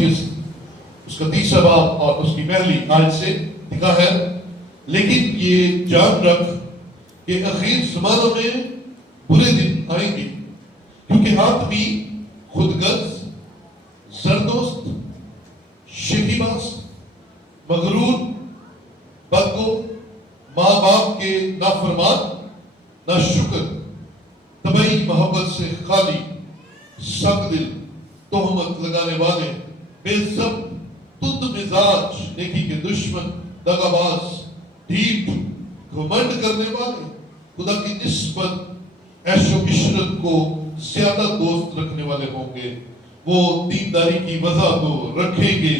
تیموتھیوس اس کا 30واں باب اور اس کی پہلی آیت سے لکھا ہے، لیکن یہ جان رکھ کہ اخیر زمانوں میں برے دن آئیں گے، کیونکہ آدمی خود غرض، زردوست، شکیباز، مغرور، بدگو، ماں باپ کے نافرمان، ناشکر، طبعی محبت سے خالی، سخت دل، تہمت لگانے والے، بے ضبط، تند مزاج، نیکی کے دشمن، دغاباز، ڈھیٹ، گھمنڈ کرنے والے، خدا کی نسبت عیش و عشرت کو زیادہ دوست رکھنے والے ہوں گے۔ وہ دینداری کی وضع تو رکھیں گے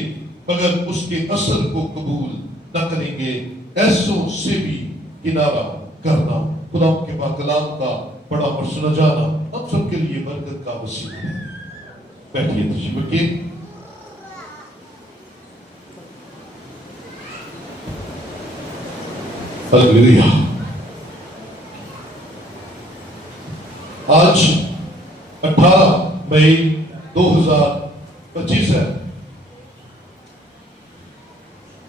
مگر اس کے اثر کو قبول نہ کریں گے، ایسوں سے بھی کنارہ کرنا۔ خدا کے پاک کلام کا بڑا اور سنا جانا ہم سب کے لیے برکت کا وسیلہ ہے۔ بیٹھیے تشریف رکھیے۔ ہلیلویا۔ آج 18 مئی 2025 ہے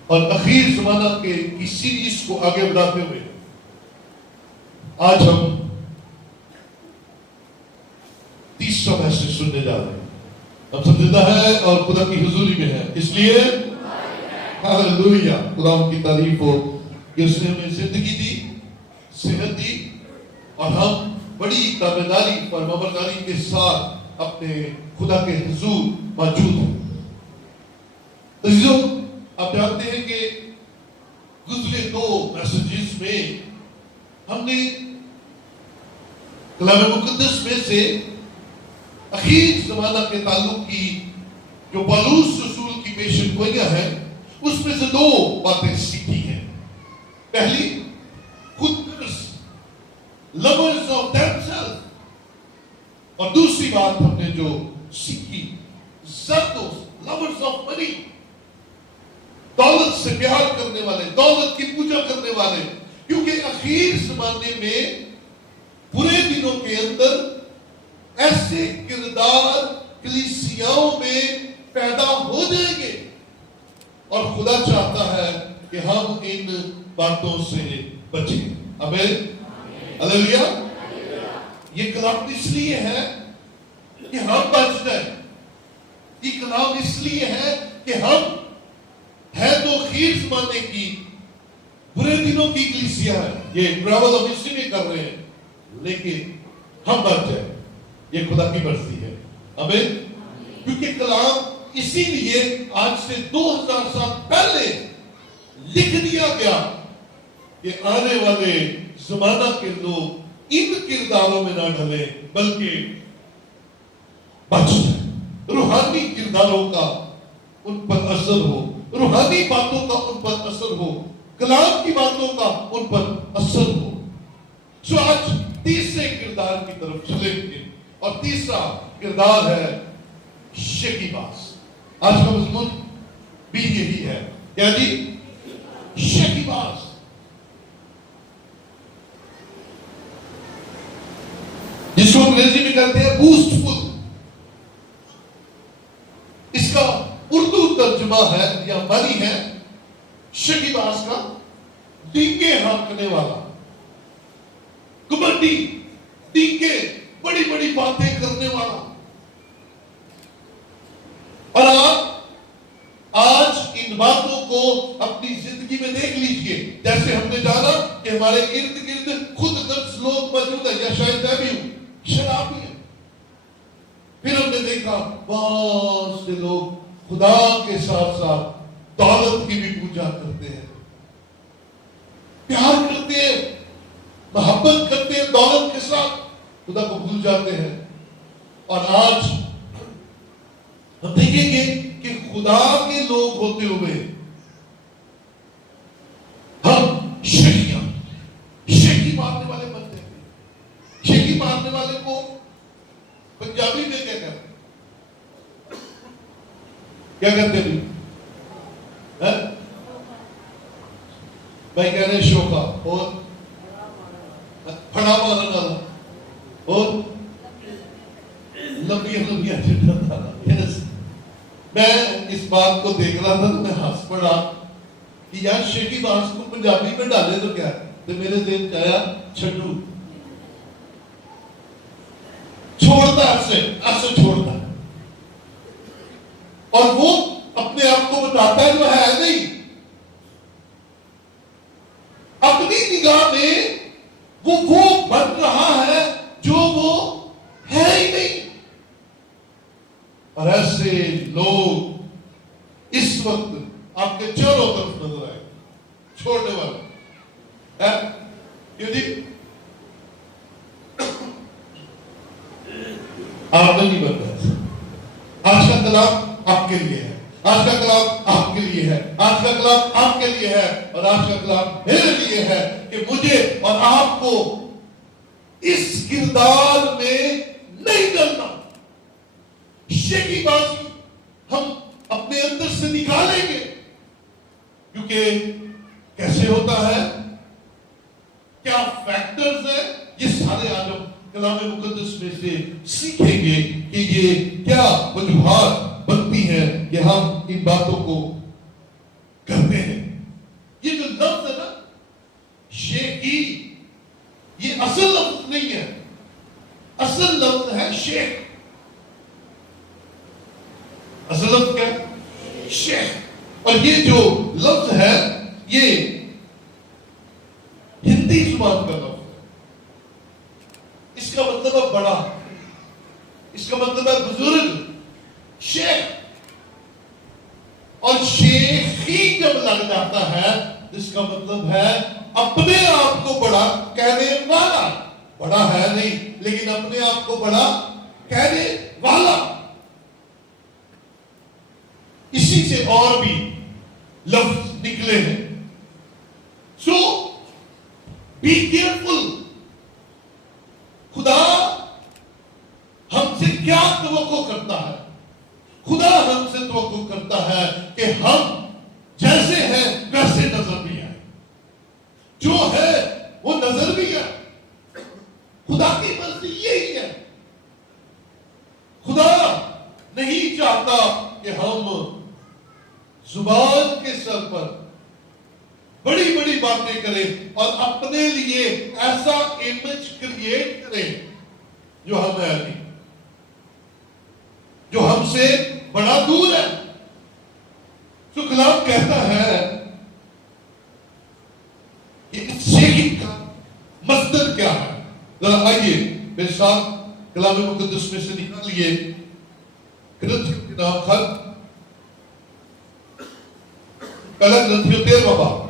اور اخیر زمانہ کی سیریز کو آگے بڑھاتے ہوئے آج ہم 30واں میسج سننے جا رہے ہیں۔ ہم سب زندہ ہیں اور خدا کی حضوری میں ہیں، اس لیے ہلیلویا، خدا کی تعریف ہو کہ اس نے ہمیں زندگی دی، صحت دی اور ہم بڑی تابعداری اور فرمانبرداری کے ساتھ اپنے خدا کے حضور موجود ہیں۔ عزیزوں، آپ جانتے ہیں کہ گزرے 2 میسجز میں ہم نے کلام مقدس میں سے اخیر زمانہ کے تعلق کی جو پالوس رسول کی پیشن گوئیاں ہیں اس میں سے 2 باتیں سیکھی ہیں۔ پہلی، خود غرض، lovers of themselves، اور دوسری بات ہم نے جو سیکھی، زردوست، lovers of money، دولت سے پیار کرنے والے، دولت کی پوجا کرنے والے، کیونکہ اخیر زمانے میں برے دنوں کے اندر ایسے کردار کلیسیاؤں میں پیدا ہو جائیں گے اور خدا چاہتا ہے کہ ہم ان باتوں سے بچیں۔ آمین، ہلیلویا۔ یہ کلام اس لیے ہے کہ ہم بچ جائیں، یہ کلام اس لیے ہے کہ ہم ہے تو خیر زمانے کی برے دنوں کی کلیسیا ہے، یہ ٹریول ہم اسی میں کر رہے ہیں، لیکن ہم بچ جائیں، یہ خدا کی مرضی ہے۔ آمین۔ کیونکہ کلام اسی لیے آج سے 2000 سال پہلے لکھ دیا گیا کہ آنے والے زمانہ کے لوگ ان کرداروں میں نہ ڈھلیں بلکہ بچ جائیں، روحانی کرداروں کا ان پر اثر ہو، روحانی باتوں کا ان پر اثر ہو، کلام کی باتوں کا ان پر اثر ہو۔ سو آج تیسرے کردار کی طرف چلیں گے اور تیسرا کردار ہے شکیباز۔ آج کا مضمون بھی یہی ہے، کیا جی؟ شکیباز۔ جس کو انگریزی میں کہتے ہیں بوسٹ فل، اس کا اردو ترجمہ ہے یا معنی ہے شکیباز کا ڈینگے ہانکنے والا، کبڈی، ڈینگے، بڑی بڑی باتیں کرنے والا۔ اور آپ آج ان باتوں کو اپنی زندگی میں دیکھ لیجئے، جیسے ہم نے جانا کہ ہمارے ارد گرد خود غرض لوگ موجود ہیں، یا شاید میں بھی ہوں، شرابی ہیں۔ پھر ہم نے دیکھا بہت سے لوگ خدا کے ساتھ ساتھ دولت کی بھی پوجا کرتے ہیں، پیار کرتے ہیں، محبت کرتے ہیں، دولت کے ساتھ خدا کو بھول جاتے ہیں۔ اور آج ہم دیکھیں گے کہ خدا کے لوگ ہوتے ہوئے ہم شیخی مارنے والے بنتے ہیں۔ شیخی مارنے والے کو پنجابی میں کیا کہتے ہیں؟ کیا کہتے ہیں بھائی؟ کہہ رہے شوکا اور پھڑا مارنے والا اور لمبی چٹا، میں اس بات کو دیکھ رہا تھا تو میں ہنس پڑا کہ یار شیخی بانس کو پنجابی میں ڈالے تو کیا ہے، تو میرے ذہن میں آیا چھٹو، چھوڑتا ایسے چھوڑتا، اور وہ اپنے آپ کو بتاتا ہے جو ہے نہیں، اپنی نگاہ میں وہ بن رہا ہے جو وہ ہے ہی نہیں۔ اور ایسے لوگ اس وقت آپ کے چاروں طرف نظر آئے، چھوڑنے والے کیوں جی؟ آپ نے نہیں بتایا۔ آج کا کلام آپ کے لیے ہے، آج کا کلام آپ کے لیے ہے، آج کا کلام آپ کے لیے ہے، اور آج کا کلام میرے لیے ہے کہ مجھے اور آپ کو اس کردار میں نہیں ڈلنا۔ شیخی بازی ہم اپنے اندر سے نکالیں گے، کیونکہ کیسے ہوتا ہے، کیا فیکٹرز ہیں، یہ سارے آج ہم کلام مقدس میں سے سیکھیں گے کہ یہ کیا وجوہات بنتی ہیں کہ ہم ان باتوں کو کرتے ہیں۔ یہ جو لفظ ہے نا شیخی، یہ اصل لفظ نہیں ہے، اصل لفظ ہے شیخ۔ اصل لفظ کیا ہے؟ شیخ۔ اور یہ جو لفظ ہے یہ ہندی زبان کا لفظ ہے، اس کا مطلب ہے بڑا، اس کا مطلب ہے بزرگ، شیخ۔ اور شیخی جب لگ جاتا ہے اس کا مطلب ہے اپنے آپ کو بڑا کہنے والا، بڑا ہے نہیں لیکن اپنے آپ کو بڑا کہنے والا۔ اسی سے اور بھی لفظ نکلے ہیں۔ سو بی کیئرفل، خدا ہم سے کیا توقع کرتا ہے؟ خدا ہم سے توقع کرتا ہے کہ ہم جیسے ہیں ویسے نظر بھی آئے، جو ہے وہ نظر بھی آئے۔ خدا کی مرضی یہی ہے۔ خدا نہیں چاہتا کہ ہم زبان کے سر پر بڑی بڑی باتیں کریں اور اپنے لیے ایسا امیج کریٹ کریں جو ہم ہے نہیں، جو ہم سے بڑا دور ہے۔ تو کلام کہتا ہے کہ اس شیخی کا مصدر کیا ہے؟ ذرا آئیے میرے ساتھ کلام مقدس میں سے نکالیے کرنتھیوں کی نام خط، پہلا کرنتھیوں 13واں باب،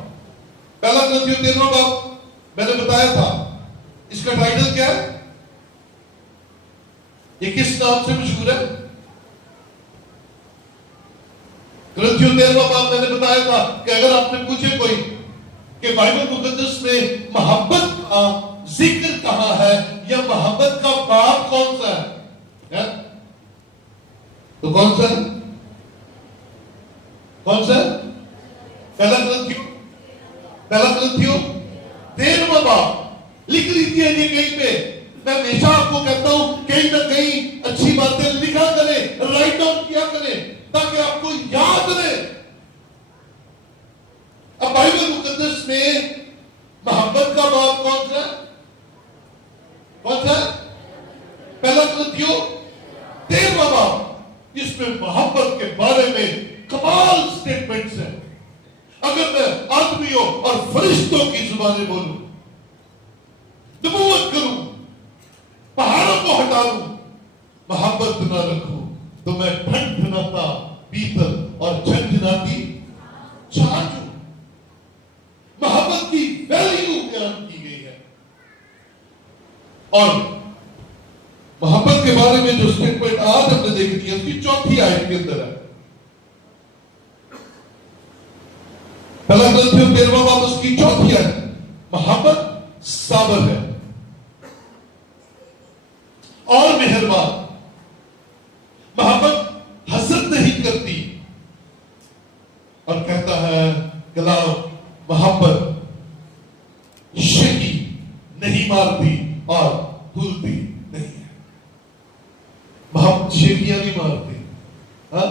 پہلا کرنتھیوں 13واں باب میں نے بتایا تھا اس کا ٹائٹل کیا ہے؟ یہ کس نام سے مشہور ہے؟ کرنتھیوں 13واں باب میں نے بتایا تھا کہ اگر آپ نے پوچھے کوئی کہ بائبل مقدس میں محبت کا ذکر کہاں ہے یا محبت کا باب کون سا ہے تو کون سا ہے؟ کون سا ہے؟ پہلا کرنتھیوں 13واں باب لکھ لیجیے یہ کہیں پہ۔ میں ہمیشہ آپ کو کہتا ہوں کہیں نہ کہیں اچھی باتیں لکھا کریں، رائٹ ڈاؤن کیا کریں تاکہ آپ کو یاد رہے۔ اب بائبل مقدس میں محبت کا باب کون سا ہے؟ کون سا ہے؟ پہلا کرنتھیوں 13واں باب، جس میں محبت کے بارے میں کمال سٹیٹمنٹس ہیں۔ اگر میں آدمیوں اور فرشتوں کی زبانیں بولوں، نبوت کروں، پہاڑوں کو ہٹا لوں، محبت نہ رکھوں تو میں ٹھنڈھناتا پیتل اور جھنجھناتی چھاچ ہوں۔ محبت کی ویلیو بیان کی گئی ہے، اور محبت کے بارے میں جو سٹیٹمنٹ آج ہم نے دیکھ دی ہے اس کی چوتھی آیت کے اندر ہے۔ پہلا کرنتھیوں 13واں باب اس کی چوتھی آیت، محبت صابر ہے اور مہربان، محبت حسد نہیں کرتی، اور کہتا ہے کلام محبت شکی نہیں مارتی اور بھولتی نہیں ہے۔ محبت شیخیاں نہیں مارتی، ہاں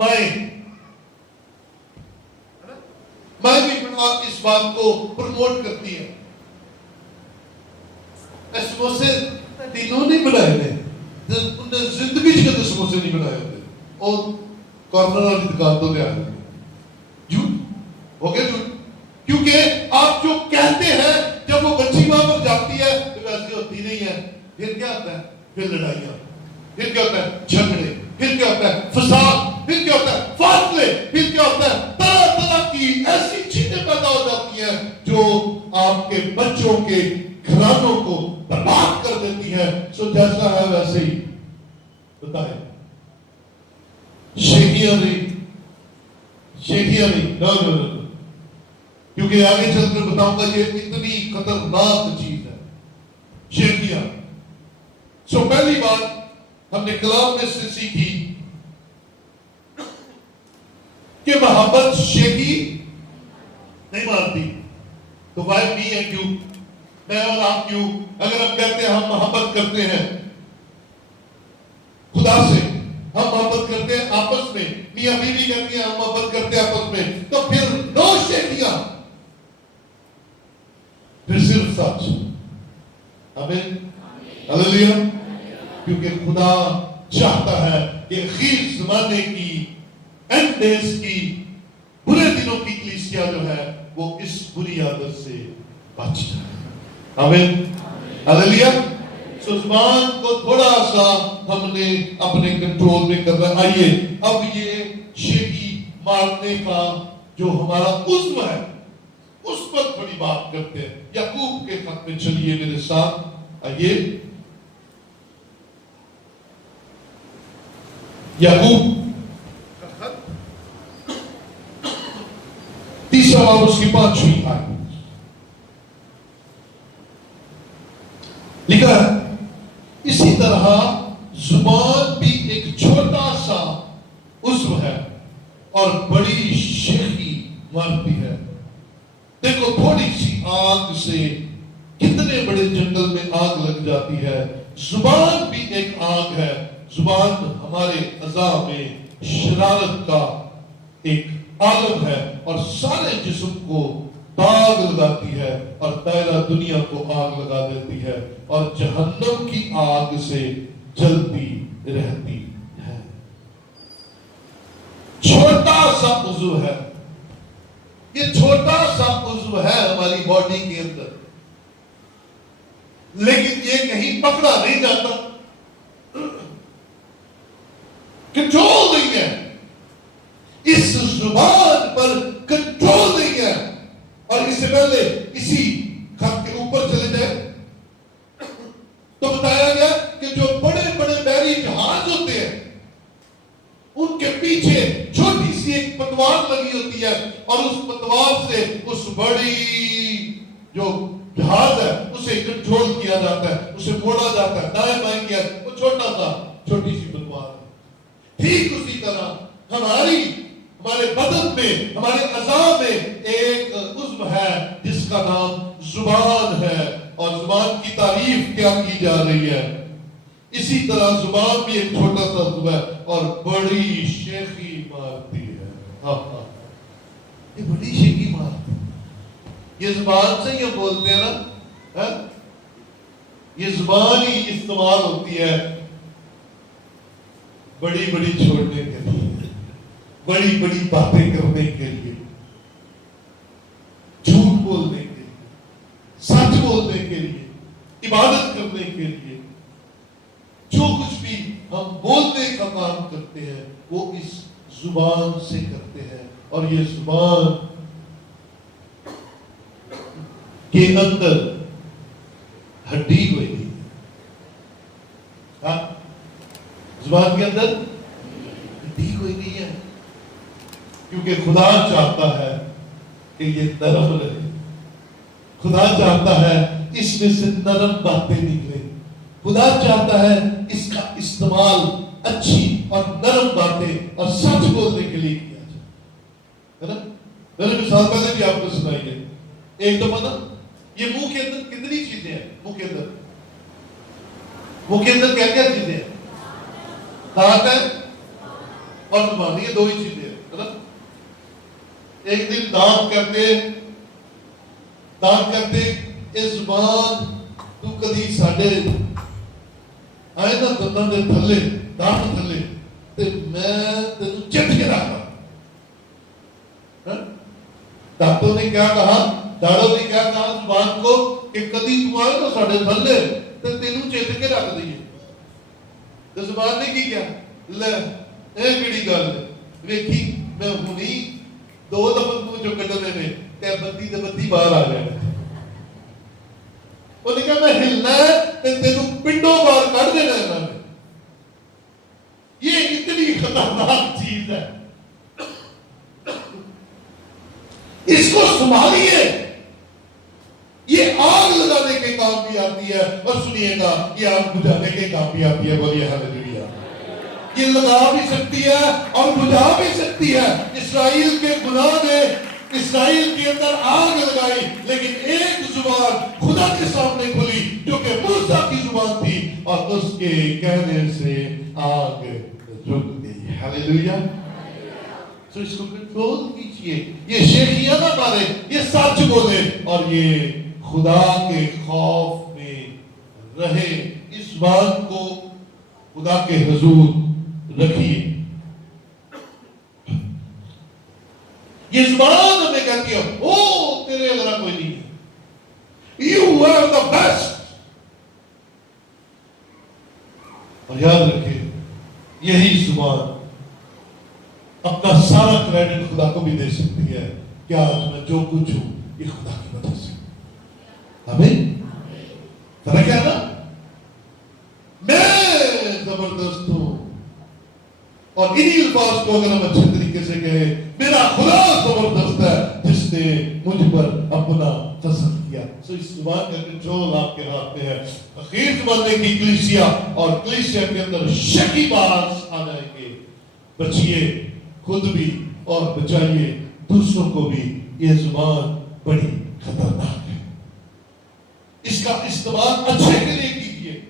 مائیں مائیں بھی بڑا اس بات کو پروموٹ کرتی ہے. سموسے تینوں نہیں بنائے گئے, زندگی کے سموسے نہیں بنائے ہوتے, اور کارنر والی دکان تو لے آئے جھوٹ ہو گیا. جھوٹ کیونکہ آپ جو کہتے ہیں جب وہ بچی وہاں پر جاتی ہے تو ویسے ہوتی نہیں ہے. پھر کیا ہوتا ہے؟ پھر لڑائیاں, پھر کیا ہوتا ہے؟ جھگڑے, پھر کیا ہوتا ہے؟ فساد, پھر کیا ہوتا ہے؟ فاصلے, پھر کیا ہوتا ہے؟ طرح طرح کی ایسی چیزیں پیدا ہو جاتی ہیں جو آپ کے بچوں کے گھرانوں کو برباد کر دیتی ہے. سو جیسا ہے ویسے ہی بتائیں. شیخیاں نہیں, نو, کیونکہ آگے چل کر بتاؤں گا یہ اتنی خطرناک چیز ہے شیخیاں. سو پہلی بات ہم نے کلام میں سے سیکھی کہ محبت شیخی نہیں مارتی. تو وائف نہیں ہے کیوں؟ میں اور آپ کیوں؟ اگر ہم کہتے ہیں ہم محبت کرتے ہیں خدا سے, ہم محبت کرتے ہیں آپس میں, میاں بیوی کہتی ہیں ہم محبت کرتے ہیں آپس میں, تو پھر نو شیخیاں, پھر صرف سچ. آمین, ہلیلویا. کیونکہ خدا چاہتا ہے کہ اخیر زمانے کی, اینڈ ڈیز کی, برے دنوں کی کلیسیا جو ہے وہ اس بری عادت سے بچ جائے. آمین, ہلیلویا. سو زبان کو تھوڑا سا ہم نے اپنے کنٹرول میں کرنا. آئیے اب یہ شیخی مارنے کا جو ہمارا عزم ہے اس پر تھوڑی بات کرتے ہیں. یعقوب کے خط میں چلیے میرے ساتھ, آئیے. یعقوب کا خط 3 باب اس کی 5ویں آیت لکھا ہے, اسی طرح زبان بھی ایک چھوٹا سا عضو ہے اور بڑی شیخی مارتی ہے. دیکھو تھوڑی سی آگ سے کتنے بڑے جنگل میں آگ لگ جاتی ہے. زبان بھی ایک آگ ہے. زبان ہمارے اعضاء میں شرارت کا ایک عالم ہے اور سارے جسم کو داغ لگاتی ہے اور دائرہ دنیا کو آگ لگا دیتی ہے اور جہنم کی آگ سے جلتی رہتی ہے. چھوٹا سا عضو ہے, یہ چھوٹا سا عضو ہے ہماری باڈی کے اندر, لیکن یہ کہیں پکڑا نہیں جاتا, کنٹرول نہیں ہے. اس زبان پر کنٹرول نہیں ہے. اور اس سے پہلے اسی خط کے اوپر چلے جائے تو بتایا گیا کہ جو بڑے بڑے بحری جہاز ہوتے ہیں ان کے پیچھے چھوٹی سی ایک پتوار لگی ہوتی ہے اور اس پتوار سے اس بڑی جو جہاز ہے اسے کنٹرول کیا جاتا ہے, اسے موڑا جاتا ہے, دائیں بائیں کیا. وہ چھوٹی سی پتوار ہے. ٹھیک اسی طرح ہمارے بدن میں, ہمارے اعضاء میں ایک عضو ہے جس کا نام زبان ہے, اور زبان کی تعریف کیا کی جا رہی ہے. اسی طرح زبان بھی ایک چھوٹا سا عضو ہے اور بڑی شیخی مارتی ہے. یہ بڑی شیخی مارتی ہے. یہ زبان سے ہی ہم بولتے ہیں نا, یہ زبان ہی استعمال ہوتی ہے بڑی بڑی چھوڑنے کے لیے, بڑی بڑی باتیں کرنے کے لیے, جھوٹ بولنے کے لیے, سچ بولنے کے لیے, عبادت کرنے کے لیے. جو کچھ بھی ہم بولنے کا کام کرتے ہیں وہ اس زبان سے کرتے ہیں. اور یہ زبان کے اندر ہڈی کوئی نہیں, زبان کے اندر ہڈی کوئی نہیں ہے, کیونکہ خدا چاہتا ہے کہ یہ نرم رہے. خدا چاہتا ہے اس میں سے نرم باتیں نکلے. خدا چاہتا ہے اس کا استعمال اچھی اور نرم باتیں اور سچ بولنے کے لیے کیا جائے, ہے نا. میں نے مثال پہلے بھی آپ کو سنائی ہے. ایک دفعہ نا یہ منہ کے اندر کتنی چیزیں ہیں, منہ کے اندر کیا کیا چیزیں ہیں؟ دانت ہے, اور زبان، یہ دو ہی چیزیں ہیں، ہے نا؟ ایک دن دان کرتے اے زبان تو کدی ساڈے آئے نا دنداں دے تھلے، دان تھلے، تے میں تینوں چٹ کے رکھتا۔ دانتوں نے کیا کہا، داڑوں نے کیا کہا زبان کو کہ کدی تو آئے نا ساڈے تھلے تے تینوں چٹ کے رکھ دئیے۔ تو زبان نے کی کیا، لے اے کیڑی گل ہے، ویکھی میں ہونی دو لفظ منہ چوں کڈنے نے تے بتی تے بتی باہر آ جائے۔ وہ نے کہا میں ہلنا ہے تے تینوں پنڈوں باہر کر دینا ہے انہوں نے۔ یہ اتنی خطرناک چیز ہے، اس کو سنبھالیے۔ یہ آگ لگانے کے کام بھی آتی ہے، اور سنیے گا یہ آگ بجھانے کے کام بھی آتی ہے۔ بولیے ہاللیلویا۔ یہ لگا بھی سکتی ہے اور بجھا بھی سکتی ہے۔ اسرائیل کے گناہ نے اسرائیل کے اندر آگ لگائی، لیکن ایک زبان خدا کے سامنے کھلی جو کہ موسیٰ کی زبان تھی، اور اس کے کہنے سے آگ رک گئی۔ ہاللیلویا۔ تو اس کو کنٹرول کیجئے، یہ شیخیاں نہ مارے، یہ سچ بولے اور یہ خدا کے خوف میں رہے۔ اس بات کو خدا کے حضور رکھیے۔ یہ زبان ہمیں کہتی ہے او تیرے اگلا کوئی نہیں ہے، یو آر دا بیسٹ۔ اور یاد رکھے یہی زبان اپنا سارا کریڈٹ خدا کو بھی دے سکتی ہے کہ آج میں جو کچھ ہوں یہ خدا کی وجہ سے۔ آمین۔ فرق کیا نا، میں زبردست ہوں، اور انہی الفاظ کو اگر ہم اچھے طریقے سے کہیں، میرا خدا زبردست ہے جس نے مجھ پر اپنا فضل کیا۔ سو اس زبان کا کنٹرول آپ کے ہاتھ میں ہے۔ اخیر زمانے کی کلیسیا اور کلیسیا کے اندر شکی باز آ جائیں گے۔ بچیے خود بھی اور بچائیے دوسروں کو بھی۔ یہ زبان بڑی خطرناک ہے، اس کا استعمال اچھے کے لیے کیجیے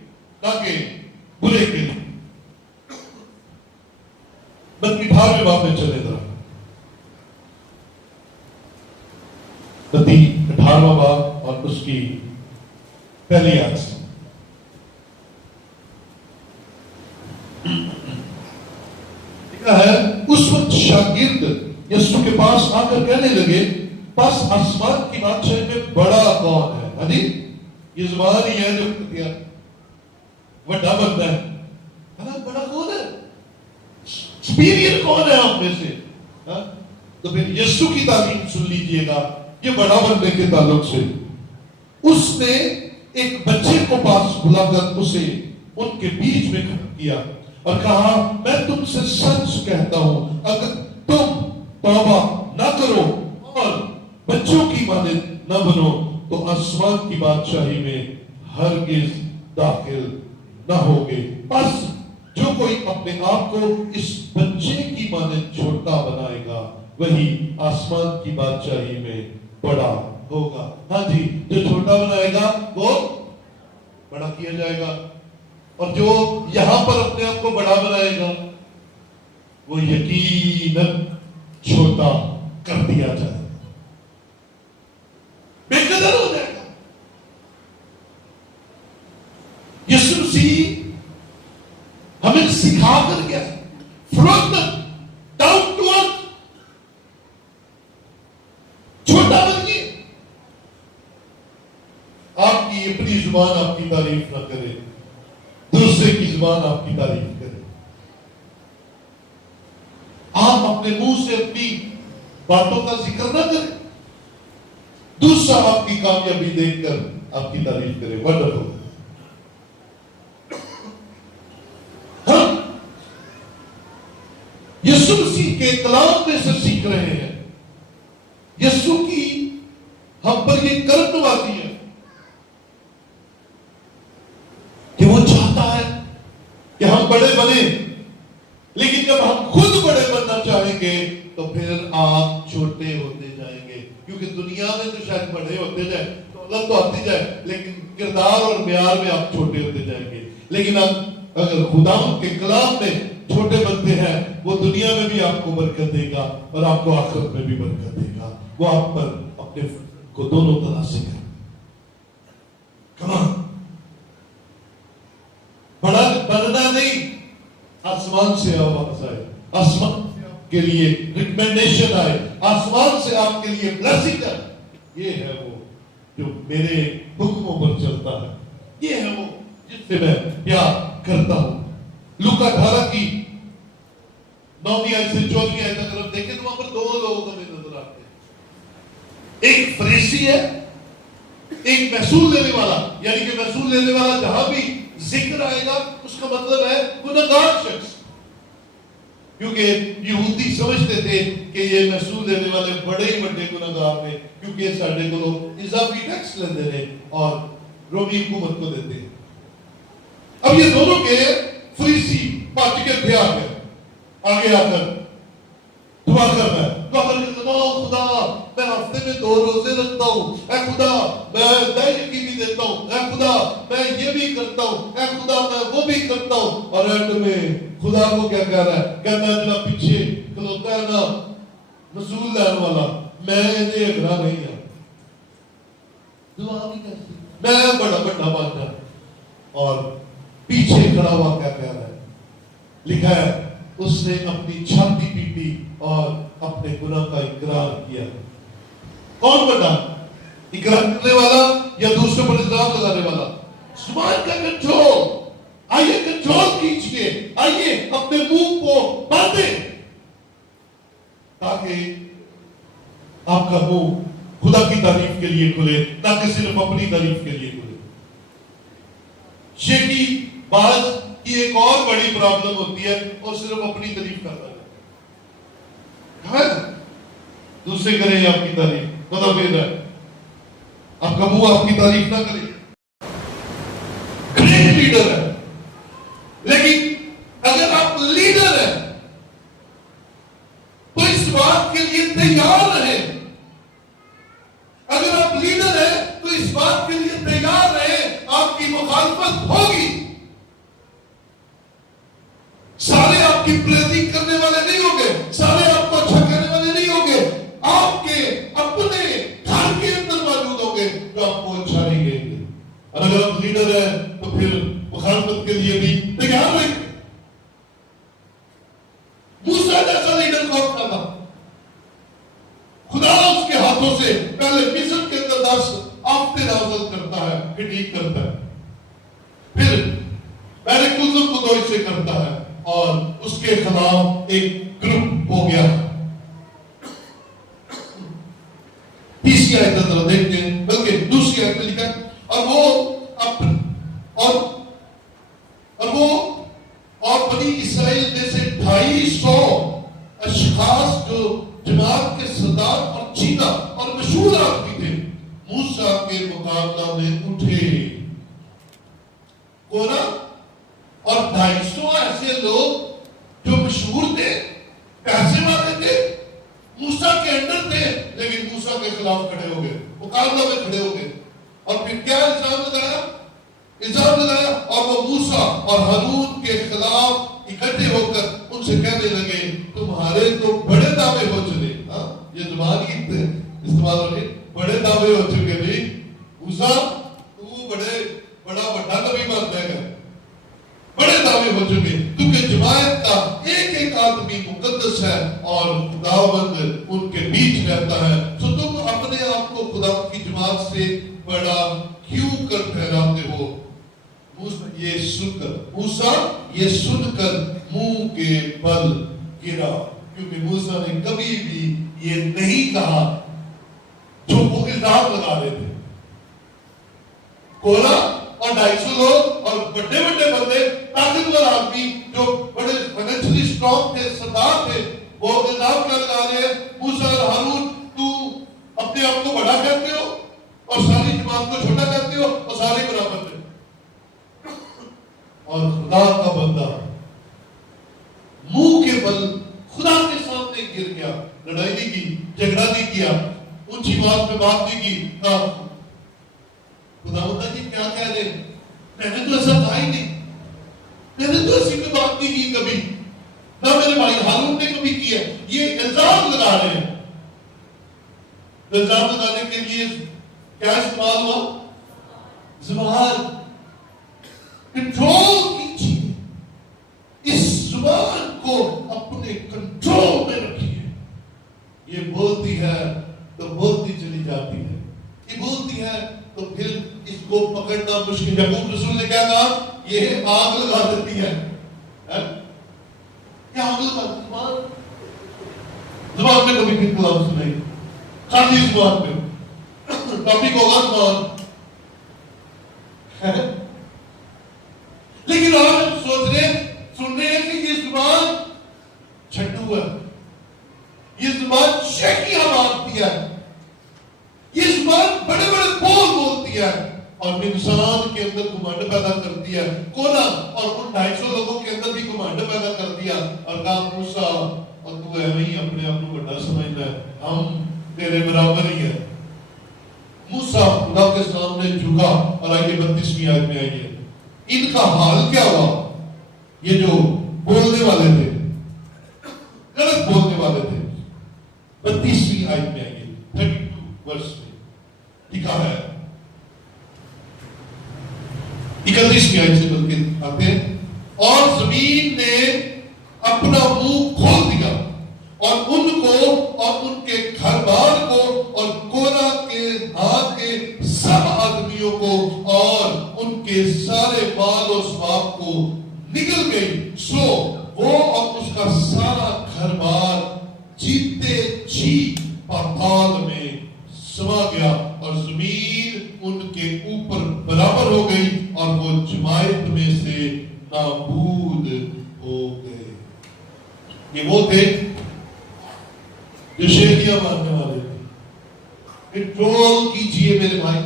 تاکہ برے کے لیے۔ بتی 18ویں باب میں چلے ذرا، بتی 18واں باب اور اس کی پہلی آیت سے۔ لکھا ہے اس وقت شاگرد یسوع کے پاس آ کر کہنے لگے، پس آسمان کی بادشاہی میں بڑا کون ہے؟ ہاں جی، یہ زبان ہی ہے جو کہتی ہے بڑا بندہ ہے، بڑا کون ہے، سپیریئر کون ہے آپ میں سے؟ تو پھر یسوع کی تعلیم سن لیجئے گا یہ بڑا بننے کے تعلق سے۔ اس نے ایک بچے کو پاس بلا کر اسے ان کے بیچ میں کھڑا کیا اور کہا، میں تم سے سچ کہتا ہوں اگر تم توبہ نہ کرو اور بچوں کی مانند نہ بنو تو آسمان کی بادشاہی میں ہرگز داخل نہ ہوگے۔ بس جو کوئی اپنے آپ کو اس بچے کی مانند چھوٹا بنائے گا وہی آسمان کی بادشاہی میں بڑا ہوگا۔ ہاں جی، جو چھوٹا بنائے گا وہ بڑا کیا جائے گا، اور جو یہاں پر اپنے آپ کو بڑا بنائے گا وہ یقیناً چھوٹا کر دیا جائے گا، بے قدر ہو جائے گا۔ یسوع مسیح ہمیں سکھا کر گیا فروم ڈاؤن ٹو ارتھ، چھوٹا بنیے۔ آپ کی اپنی زبان آپ کی تعریف نہ کرے، دوسرے کی زبان آپ کی تعریف کرے۔ آپ اپنے منہ سے اپنی باتوں کا ذکر نہ کریں، دوسرا آپ کی کامیابی دیکھ کر آپ کی تعریف کرے۔ ونڈرفل۔ یسوع مسیح کے کلام میں سے سیکھ رہے ہیں، یسوع کی ہم پر یہ کرم نوازی ہے کہ وہ چاہتا ہے کہ ہم بڑے بنے، لیکن جب ہم خود بڑے بننا چاہیں گے تو پھر آپ چھوٹے ہوتے جائیں گے، کیونکہ دنیا میں تو شاید بڑے ہوتے جائیں، دولت تو آتی جائے، لیکن کردار اور معیار میں آپ چھوٹے ہوتے جائیں گے۔ لیکن اگر خدا کے کلام میں چھوٹے بنتے ہیں وہ دنیا میں بھی آپ کو برکت دے گا اور آپ کو آخرت میں بھی برکت دے گا. وہ آپ پر اپنے فضل کو دونوں طرح سے کرے. کمان بڑا بننا نہیں، آسمان سے آواز آئے، آسمان سے آپ کے لیے ریکمینڈیشن آئے، آسمان سے آپ کے لیے بلیسنگ آئے. یہ ہے وہ جو میرے حکموں پر چلتا ہے، یہ ہے وہ جس سے میں پیار کرتا ہوں. لوکا 18 کی 9ویں آیت سے 14ویں آیت اگر ہم دیکھیں تو وہاں پر دو لوگ ہمیں نظر آتے ہیں. ایک فریسی ہے، ایک محصول لینے والا. یعنی کہ محصول لینے والا جہاں بھی ذکر آئے گا اس کا مطلب ہے گنہگار شخص، کیونکہ یہودی سمجھتے تھے کہ یہ محصول لینے والے بڑے ہی بڑے گنہگار ہیں، کیونکہ یہ ساڈے کو اضافی ٹیکس لیندے ہیں اور رومی حکومت کو دیتے ہیں. اب یہ دونوں کے فریسی پارٹی کے تھے آگے آ کر دعا کرنا ہے. دعا کر کے خدا میں ہفتے میں 2 روزے رکھتا ہوں، اے خدا میں دہی کی بھی دیتا ہوں، اے خدا میں یہ بھی کرتا ہوں، اے خدا میں وہ بھی کرتا ہوں. اور اینڈ میں خدا کو کیا کہہ رہا ہے؟ کہنا جنا پیچھے کھلوتا ہے نا رسول لین والا، میں انہیں اگرا نہیں ہوں. دعا بھی کرتی میں بڑا بڑا بادشاہ. اور پیچھے کھڑا ہوا کیا کہہ رہا ہے؟ لکھا ہے اس نے اپنی چھاتی پیٹی اور اپنے گناہ کا اقرار کیا. کون بڑا؟ اقرار کرنے والا یا دوسروں پر الزام لگانے والا؟ زبان کا کنٹرول. آئیے کنٹرول کیجئے، آئیے اپنے منہ کو باندھیں تاکہ آپ کا منہ خدا کی تعریف کے لیے کھلے، تاکہ صرف اپنی تعریف کے لیے کھلے. شیخی بعض کی ایک اور بڑی پرابلم ہوتی ہے اور صرف اپنی تعریف کرتا ہے. دوسرے کریں آپ کی تعریف، خدا بھیج رہا ہے آپ کا منہ آپ کی تعریف نہ کرے. گریٹ لیڈر ہے، لیکن اگر آپ لیڈر ہیں تو اس بات کے لیے تیار رہیں. اگر آپ لیڈر ہیں تو اس بات کے لیے تیار رہیں آپ کی مخالفت ہوگی. سارے آپ کی پریزنگ کرنے والے نہیں ہوں گے، سارے آپ کو اچھا کہنے والے نہیں ہوں گے. آپ کے اپنے گھر کے اندر موجود ہوں گے جو آپ کو اچھا نہیں کہیں گے. اور اگر آپ لیڈر ہیں تو پھر مخالفت کے لیے بھی تیار رہیں. موسیٰ جیسا لیڈر کون کرنا؟ خدا اس کے ہاتھوں سے پہلے مصر کے اندر 10 آفتے نازل کرتا ہے، پھر ٹھیک کرتا ہے، پھر میریکلز کو 2 حصے کرتا ہے اور اس کے خلاف ایک گروپ ہو گیا. تیسری آیت ذرا دیکھتے ہیں، بلکہ دوسری آیت میں لکھا ہے اور بنی اسرائیل میں سے 250 اشخاص جو جماعت کے سردار اور چیتا اور مشہور آدمی تھے موسیٰ کے مقابلہ میں اٹھے. کون؟ اور 250 ایسے لوگ جو مشہور تھے، پیسے والے تھے، موسیٰ کے انڈر تھے، لیکن موسیٰ کے خلاف کھڑے ہو گئے، مقابلہ میں کھڑے ہو گئے. اور پھر کیا الزام لگایا اور وہ موسیٰ اور ہارون کے خلاف اکٹھے ہو کر ان سے کہنے لگے تمہارے تو بڑے دعوے ہو چلے. یہ زبان کی استعمال ہو رہی، بڑے دعوے ہو چکے بھی. موسیٰ تو بڑا بڑا نبی بن جائے گا، بڑے دعوے ہو چکے، کیونکہ جماعت کا ایک ایک آدمی مقدس ہے اور خداوند ان کے بیچ رہتا ہے. تو تم اپنے آپ کو خدا کی جماعت سے بڑا کیوں کر ٹھہراتے ہو؟ موسیٰ یہ سن کر منہ کے بل گرا، کیونکہ موسیٰ نے کبھی بھی یہ نہیں کہا جو وہ الزام لگا رہے تھے. کولا اور 250 لوگ اور بڑے بڑے بندے، طاقتور آدمی جو بڑے فائنینشلی اسٹرانگ تھے، سردار تھے، وہ الزام کیا لگا رہے ہیں؟ موسیٰ اور ہارون تو اپنے آپ کو بڑا کہتے ہو اور ساری جماعت کو چھوٹا کہتے ہو اور سارے برابر تھے. اور خدا کا بندہ منہ کے بل خدا کے سامنے گر گیا. لڑائی نہیں کی، جھگڑا نہیں کیا، اونچی بات پہ بات نہیں کی. خدا بندہ جی کیا کہہ رہے ہیں؟ میں نے تو ایسا کہا ہی نہیں، میں نے تو ایسی کوئی بات نہیں کی کبھی. آ رہے ہیں. الزام لگانے کے لیے کیا استعمال ہوا؟ زبان. کنٹرول کیجیے اس زبان کو، اپنے کنٹرول میں رکھیے. یہ بولتی ہے تو بولتی چلی جاتی ہے، یہ بولتی ہے تو پھر اس کو پکڑنا مشکل. یعقوب رسول نے کیا کہا؟ یہ آگ لگا دیتی ہے. کیا آگ لگا دیتی؟ زبان میں کبھی بھی کلام سنیں، خالی زبان میں ٹاپک ہوگا زبان. لیکن آج ہم سوچ رہے سن رہے ہیں کہ یہ زبان چھٹو ہے، یہ زبان شیخیاں مارتی ہے، یہ زبان بڑے بڑے بول بولتی ہے اور انسان کے اندر گھمنڈ پیدا کرتی ہے. کونا اور ان 250 لوگوں کے اندر بھی گھمنڈ پیدا کر دیا اور کہا موسیٰ اور تو ایویں ہی اپنے آپ کو بڑا سمجھتا ہے، ہم تیرے برابر ہی ہیں. موسیٰ خدا کے سامنے جھکا. اور آئیے 32ویں آیت میں آئیے ان کا حال کیا ہوا. یہ جو بولنے والے تھے، غلط بولنے والے تھے. 32ویں آیت میں آئیے 32 ورس میں لکھا ہے، 31ویں آیت سے بلکہ آتے ہیں، اور زمین نے اپنا منہ کھول دیا اور ان کو اور ان کے گھر بار کو اور کورا کے ہاتھ کے سب آدمیوں کو اور ان کے سارے مال و ثواب کو نکل گئی. سو وہ اور اس کا سارا گھر بار جیتے جی پاتال میں سما گیا اور زمین ان کے اوپر برابر ہو گئی اور وہ جماعت میں سے نابود ہو گئے. یہ وہ تھے جو شیخیاں مارنے والے تھے. کنٹرول کیجئے میرے بھائی،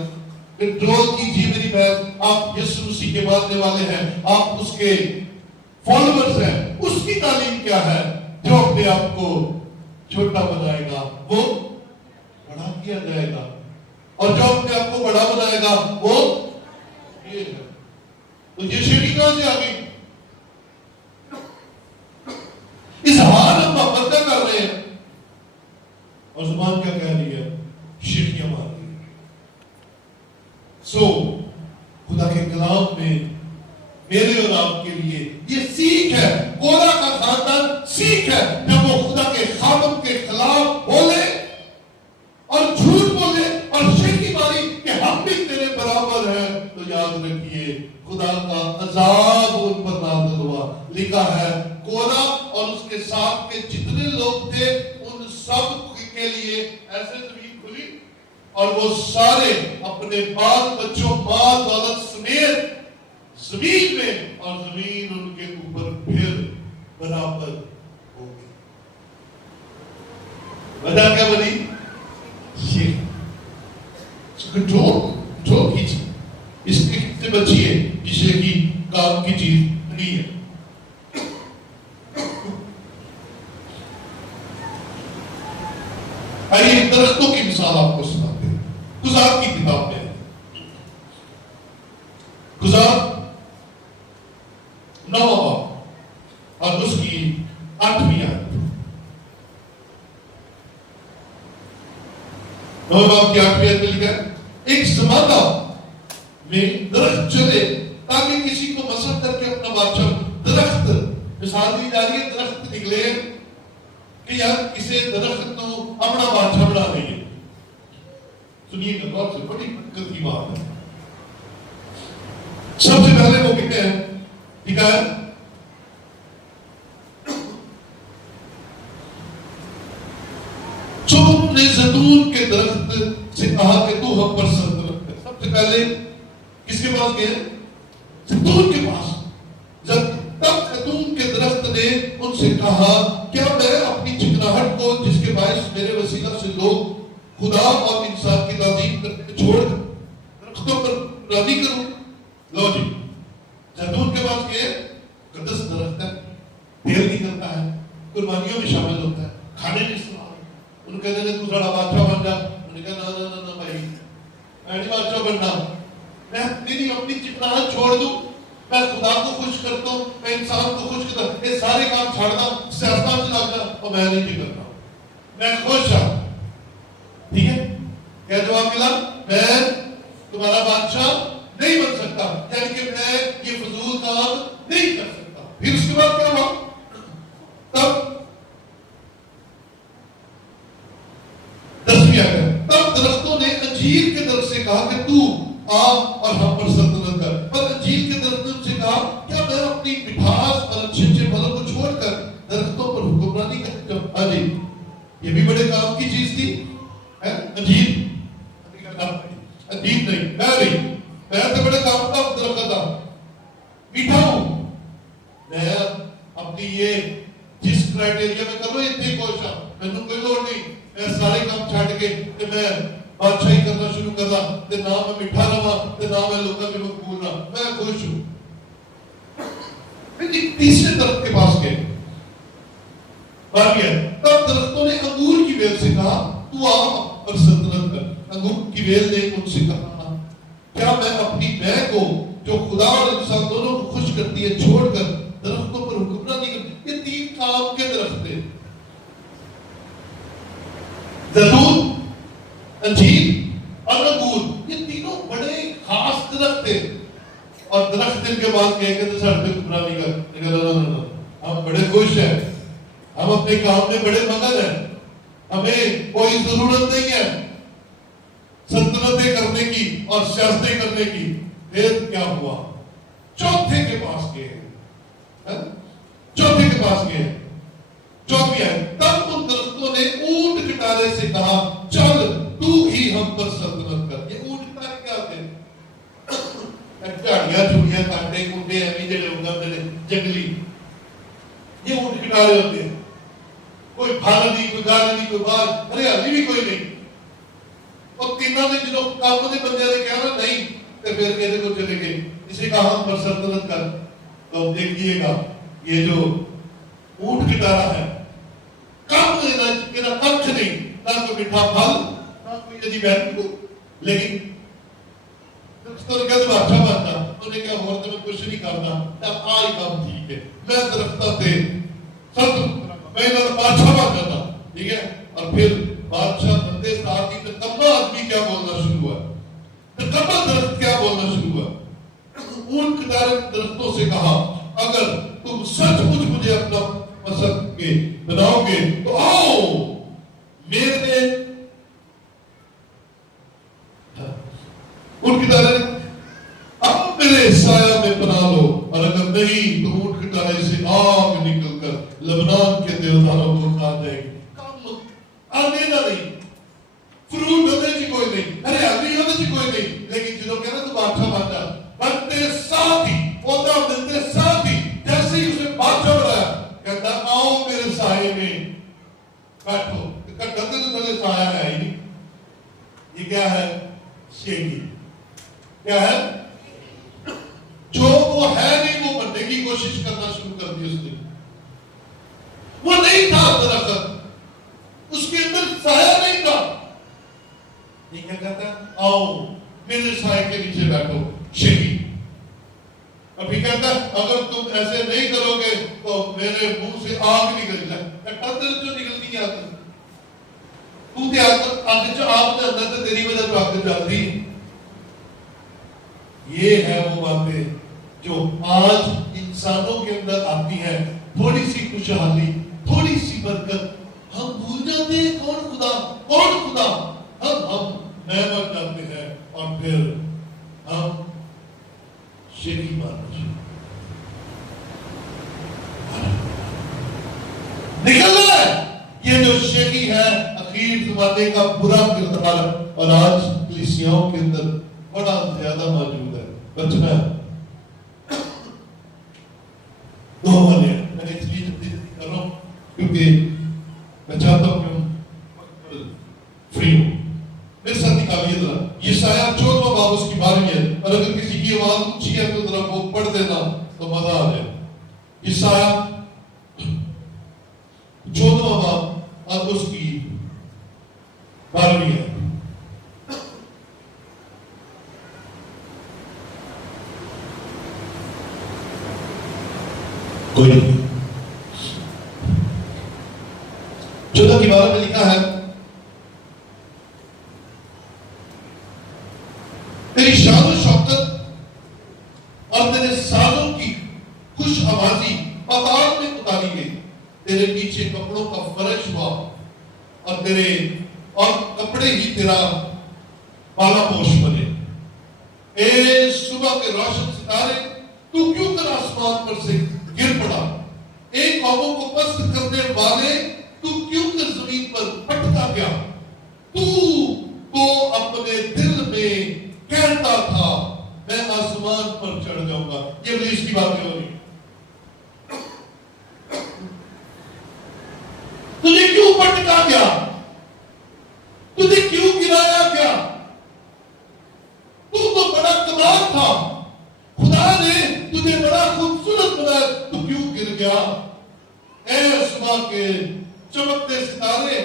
کنٹرول کیجئے میری بہن. آپ یسوع مسیح کے ماننے والے ہیں، آپ اس کے فالوورز ہیں. اس کی تعلیم کیا ہے؟ جو اپنے آپ کو چھوٹا بنائے گا وہ بڑا کیا جائے گا، اور جو اپنے آپ کو بڑا بنائے گا وہ یہ ہے. تو یہ شیخی کہاں سے آ گئی؟ اظہار ہم محبت کا کر رہے ہیں اور زبان کیا کہہ رہی ہے؟ شیخیاں مار رہی ہے. سو خدا کے کلام میں میرے اور آپ کے لیے یہ سیکھ ہے. کورا کا خاندان سیکھ ہے. جب وہ خدا کے خادم کے خلاف بولے اور جھوٹ بولے اور شیخی ماری کہ ہم بھی تیرے برابر ہیں، تو یاد رکھیے خدا کا عذاب ان پر نازل ہوا. لکھا ہے کورا اور اس کے ساتھ کے جتنے لوگ تھے ان سب کے لیے ایسے زمین کھلی اور وہ سارے اپنے بال بچوں مال دولت سمیت زمین میں، اور زمین ان کے اوپر پھر برابر ہو گئی. وجہ کیا بنی؟ کنٹرول کیجیے، اس سے بچیے. اسے کی کام کی چیز نہیں ہے. آئیے درختوں کی مثال آپ کو سناتے ہیں. گزار کی کتاب میں گزار 9 اور اس کی 8ویں آیت. 9 باب کی 8ویں آیت میں لکھا ہے ایک زمانہ میں درخت چلے تاکہ کسی کو مسل کر کے اپنا بادشاہ. درخت مثال دی جا رہی ہے، درخت نکلے کہ یار کسی درخت تو اپنا بادشاہ بنا دیں گے. سنیے گا غور سے، بڑی حقیقت کی بات ہے. سب سے پہلے وہ کہتے ہیں ٹھیک ہے تم نے زیتون کے درخت سے کہا کہ تو ہم پر سلطنت ہے. سب سے پہلے کس کے پاس گئے؟ زیتون کے پاس. تب زیتون کے درخت نے ان سے کہا کیا میں اپنی چکناہٹ کو جس کے باعث میرے وسیلہ سے لوگ خدا اور انسان کی تعظیم کرنے میں چھوڑ درختوں پر راضی کروں؟ لو جی، زیتون کے پاس گئے، مقدس درخت ہے، دیر نہیں کرتا ہے، قربانیوں میں شامل ہوتا ہے، کھانے میں استعمال. ان کہتے ہیں تو سڑا بادشاہ بن جا. انہوں نے کہا نا بھائی میں نہیں بادشاہ بننا، میں تیری اپنی چکناہٹ چھوڑ دوں، میں خدا کو خوش کرتا ہوں، میں انسان کو خوش کرتا ہوں، یہ سارے کام چھاڑتا ہوں، سیاستان چلاتا ہوں، اور میں نہیں کرتا ہوں. میں خوش ہوں. ٹھیک ہے, کیا جواب ملا؟ میں تمہارا بادشاہ نہیں بن سکتا, یعنی کہ میں یہ فضول کام نہیں کر سکتا. پھر اس کے بعد کیا ہوا؟ تب 10ویں آیت, تب درختوں نے انجیر کے درخت سے کہا کہ تو آ اور ہم پر سلطنت کر. پر انجیر کے درخت سے کہا کیا میں اپنی مٹھاس اور اچھے اچھے پھلوں کو چھوڑ کر درختوں پر حکمرانی کرتا ہوں؟ ہاں جی, یہ بھی بڑے کام کی چیز تھی. انجیر عجیب نہیں, میں تو بڑے کام کا درخت تھا, میٹھا ہوں. میں اپنی یہ جس کرائٹیریا میں کروں اتنی کوشش ہے, میں کوئی لوڑ نہیں میں سارے کام چھاڑ کے کہ میں بادشاہی کرنا شروع کرنا تے نہ میں میٹھا رہا تے نہ میں لوگوں کے مقبول رہا, میں خوش ہوں. تیسرے درخت کے پاس گئے, تب درختوں نے انگور کی بیل سے کہا تو آ اور سلطنت کر. انگور کی بیل نے ان سے کہا کیا میں اپنی مے کو جو خدا اور انسان دونوں کو خوش کرتی ہے چھوڑ کر درختوں پر حکمرانی کرتی؟ یہ 3 کام کے درخت تھے, زیتون, انجیر اور انگور. یہ تینوں بڑے خاص درخت تھے. اور درخت جن کے پاس گئے کہ سر پہ حکمرانی کر, ہم بڑے خوش ہیں, ہم اپنے کام میں بڑے مگن ہیں, ہمیں کوئی ضرورت نہیں ہے سلطنتیں کرنے کی اور سیاستیں کرنے کی. پھر کیا ہوا؟ چوتھے کے پاس گئے, چوتھے کے پاس گئے. چوتھی ہے, تب ان درختوں نے اونٹ کٹارے سے کہا چل تو ہی ہم پر سلطنت کر. یہ اونٹ کٹارے کیا تھے؟ جھاڑیاں چھوڑیاں کاٹے کونڈے ایویں جڑے ہوگا میرے جنگلی, یہ اونٹ کٹارے ہوتے ہیں. کوئی پھل نہیں, کوئی گال نہیں, کوئی بات ہریالی بھی کوئی نہیں. اور تینوں نے جو کام نے بندے نے کہا نا نہیں, تو پھر کہتے کو چلے گئے اسے کہا ہم پر سلطنت کر. تو دیکھیے گا یہ جو اونٹ کٹارا ہے کام لینا کچھ نہیں, نہ کوئی میٹھا پھل نہ کوئی عجیب ہے, لیکن تو نے کہا بادشاہ بننا, تو نے کہا اور تو میں کچھ نہیں کرنا, اب آئی کام ٹھیک ہے, میں درختہ تھے میں بادشاہ بن جاتا. ٹھیک ہے, اور پھر بادشاہ بندے ساتھ ہی نکما آدمی کیا بولنا شروع ہوا, نکما درخت کیا بولنا شروع ہوا. اونٹ کٹارے درختوں سے کہا اگر تم سچ مچ مجھے اپنا پسند کے بناؤ گے تو آؤ میرے اونٹ کٹارے اب میرے سایہ میں بنا لو, اور اگر نہیں تو اونٹ کٹارے سے آگ نکل کر لبنان کے دیوداروں کو کھا جائے گی. آنے نہ نہیں, فروٹ ہونے کی کوئی نہیں, ہریالی ہونے کی کوئی نہیں, لیکن جنہوں کہنا تو بادشاہ بن جا, بنتے ساتھ ہی پودا ملتے ساتھ ہی جیسے ہی اسے بادشاہ بنایا کہتا آؤ میرے سائے میں بیٹھو. کہتے تو تھوڑے سایہ ہے ہی نہیں. یہ کیا ہے؟ شیکی. کیا ہے؟ جو وہ ہے نہیں وہ بننے کی کوشش کرنا شروع کر دی اس نے. وہ نہیں تھا درخت, اس کے اندر سایہ نہیں تھا. یہ کیا کہتا ہے؟ آؤ میرے سائے کے نیچے بیٹھو. شیکی. ابھی کہتا ہے اگر تم ایسے نہیں کرو گے تو میرے منہ سے آگ نکل جائے. ٹندر جو نکلتی ہے آگ, تو تے آگ جو آپ نے اندر سے تیری وجہ تو آگ جاتی. یہ ہے وہ باتیں جو آج انسانوں کے اندر آتی ہیں. تھوڑی سی خوشحالی, تھوڑی سی برکت, ہم بھول جاتے ہیں کون خدا, کون خدا. ہم میں بن جاتے ہیں اور پھر ہم شیخی مارنا شروع نکلنا ہے. یہ جو شیخی ہے اخیر زمانے کا برا کردار, اور آج کلیسیاؤں کے اندر بڑا زیادہ موجود ہے. بچنا ہے. دو والے میں اس لیے جلدی کر رہا ہوں کیونکہ میں چاہتا ہوں کہ ہم فری ہوں. میرے ساتھ نکالیے ذرا یسایہ 14واں باب اس کی 12ویں ہے, اور اگر کسی کی آواز اونچی ہے تو ذرا وہ پڑھ دینا تو مزہ آ جائے. یسایہ 14واں باب اور اس کی 12ویں ہے. کوئی نہیں. اللہ کے بارے میں لکھا ہے تیری شان و شوکت اور تیرے سازوں کی خوش آوازی پتال میں اتاری گئی، تیرے پیچھے کپڑوں کا فرش ہوا اور کپڑے ہی تیرا بالا پوش بنے۔ اے صبح کے روشن ستارے، تو کیوں کر آسمان پر سے گر پڑا؟ اے قوموں کو پست کرنے والے، تو کیوں کر زمین پر پٹکا گیا؟ تو اپنے دل میں کہتا تھا میں آسمان پر چڑھ جاؤں گا۔ یہ ابلیس کی باتیں ہو رہی، تجھے کیوں پٹکا گیا؟ تجھے کیوں گرایا گیا؟ تو بڑا کمال تھا، خدا نے تجھے بڑا خوبصورت بنایا، تو کیوں گر گیا؟ اے صبح کے چمکتے ستارے،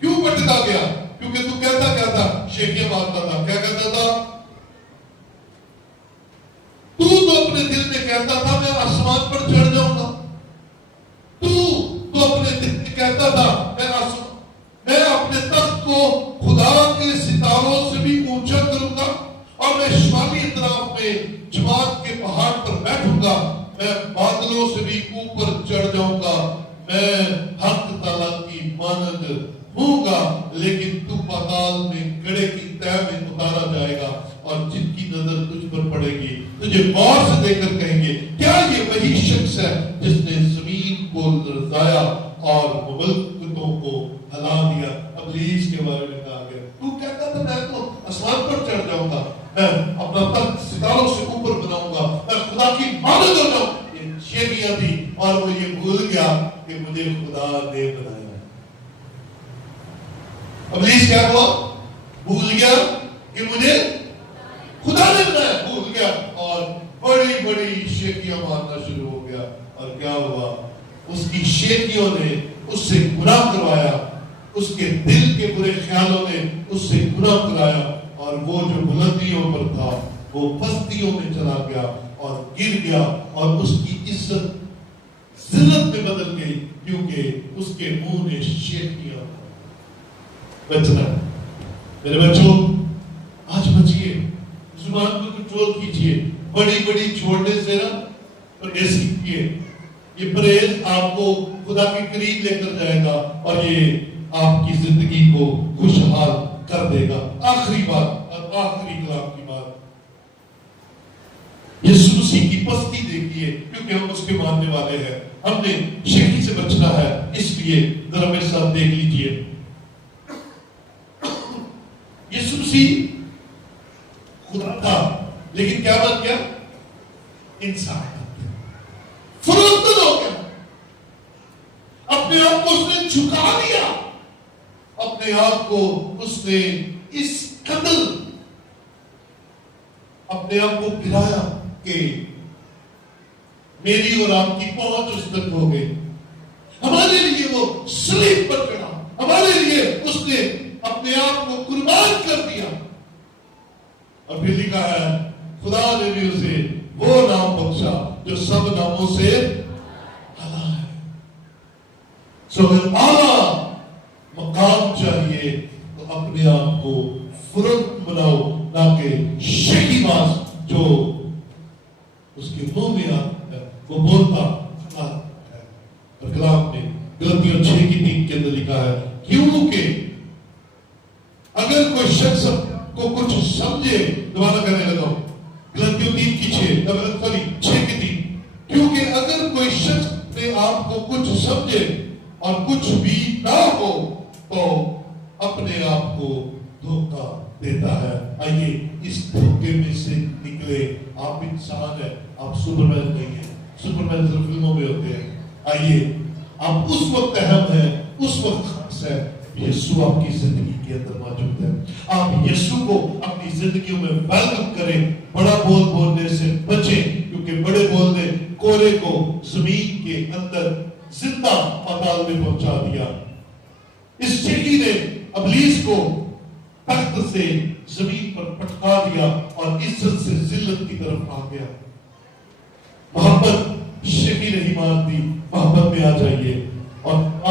کیوں پٹکا گیا؟ کیونکہ تو کہتا کیا تھا؟ شیخیاں مارتا تھا۔ کیا کہتا تھا؟ تو اپنے دل میں کہتا تھا میں آسمان پر چڑھ جاؤں گا۔ تو اپنے دل میں کہتا تھا میں اپنے تخت کو خدا کے ستاروں سے بھی اونچا کروں گا، اور میں شمالی اطراف میں جماعت کے پہاڑ پر بیٹھوں گا، میں بادلوں سے بھی اوپر چڑھ جاؤں گا، میں حق تعالیٰ کی مانند ہوں گا، لیکن تو پاتال میں گڑھے کی تہ میں اتارا جائے گا، اور جن کی نظر تجھ پر پڑے گی تجھے غور سے دیکھ کر کہیں گے کیا یہ وہی شخص ہے جس نے زمین کو لرزایا اور مملکتوں کو ہلا دیا؟ ابلیس کے بارے میں کہا گیا تو کہتا تھا میں تو آسمان پر چڑھ جاؤں گا، میں اپنا تخت ستاروں سے اوپر بناؤں گا، میں خدا کی مانند ہو جاؤں۔ یہ شیخیاں تھی، اور وہ یہ بھول گیا کہ مجھے خدا نے بنایا۔ ابلیس کیا ہوا؟ بھول گیا کہ مجھے خدا نے بنایا، بھول گیا، اور بڑی بڑی شیخیاں مارنا شروع ہو گیا۔ اور کیا ہوا؟ اس کی شیخیوں نے اس سے گناہ کروایا، اس کے دل کے برے خیالوں نے اس سے گناہ کرایا، اور وہ جو بلندیوں پر تھا وہ پستیوں میں چلا گیا اور گر گیا، اور اس کی عزت ذلت میں بدل گئی، کیونکہ اس کے منہ نے شیخیاں بچنا۔ میرے بچوں، آج بچیے، زبان کو کنٹرول کیجئے، بڑی بڑی چھوڑنے سے نا پرہیز کیجئے۔ یہ پرہیز آپ کو خدا کے قریب لے کر جائے گا، اور یہ آپ کی زندگی کو خوشحال کر دے گا۔ آخری بات اور آخری کلام کی بات، یسوع مسیح کی پستی دیکھیے، کیونکہ ہم اس کے ماننے والے ہیں، ہم نے شیخی سے بچنا ہے، اس لیے ذرا میرے ساتھ دیکھ لیجئے۔ یسوع مسیح خدا تھا، لیکن کیا بن گیا؟ انسان فروخت ہو گیا، اپنے آپ کو اس نے جھکا دیا، اپنے آپ کو اس نے اس قدر اپنے آپ کو گرایا کہ میری اور آپ کی پہنچ اس تک ہو گئی۔ ہمارے لیے وہ صلیب پر چڑھا، ہمارے لیے اس نے اپنے آپ کو قربان کر دیا، اور پھر لکھا ہے خدا نے بھی اسے وہ نام بخشا جو سب ناموں سے اعلیٰ ہے۔ سو اگر اعلیٰ مقام چاہیے تو اپنے آپ کو فروخت بناؤ، نہ کہ شیخی باز جو اس کے منہ میں آتا ہے وہ بولتا ہے۔ اور کلام میں غلطیوں 6:3 کے اندر لکھا ہے کیونکہ اگر کوئی شخص کو کچھ سمجھے، دوبارہ کہنے لگا ہوں غلطیوں 6:3، کیونکہ اگر کوئی شخص نے آپ کو کچھ سمجھے اور کچھ بھی نہ ہو تو اپنے آپ کو دھوکہ دیتا ہے۔ آئیے اس دھوکے میں سے نکلے۔ آپ انسان ہیں، آپ سپرمین نہیں ہیں، سپرمین صرف فلموں میں ہوتے ہیں۔ آئیے آپ اس وقت اہم ہیں، اس وقت خاص ہے، یسوع آپ کی زندگی کے اندر موجود ہے۔ آپ یسوع کو اپنی زندگیوں میں ویلکم کریں، بڑا بول بولنے سے بچیں، کیونکہ بڑے بولنے کورے کو زمین کے اندر زندہ پاتال میں پہنچا دیا۔ اس شیخی نے ابلیس کو تخت سے زمین پر پٹکا دیا اور عزت سے ذلت کی طرف آ گیا۔ محبت شیخی نہیں مار دی، محبت میں آ جائیے۔ اور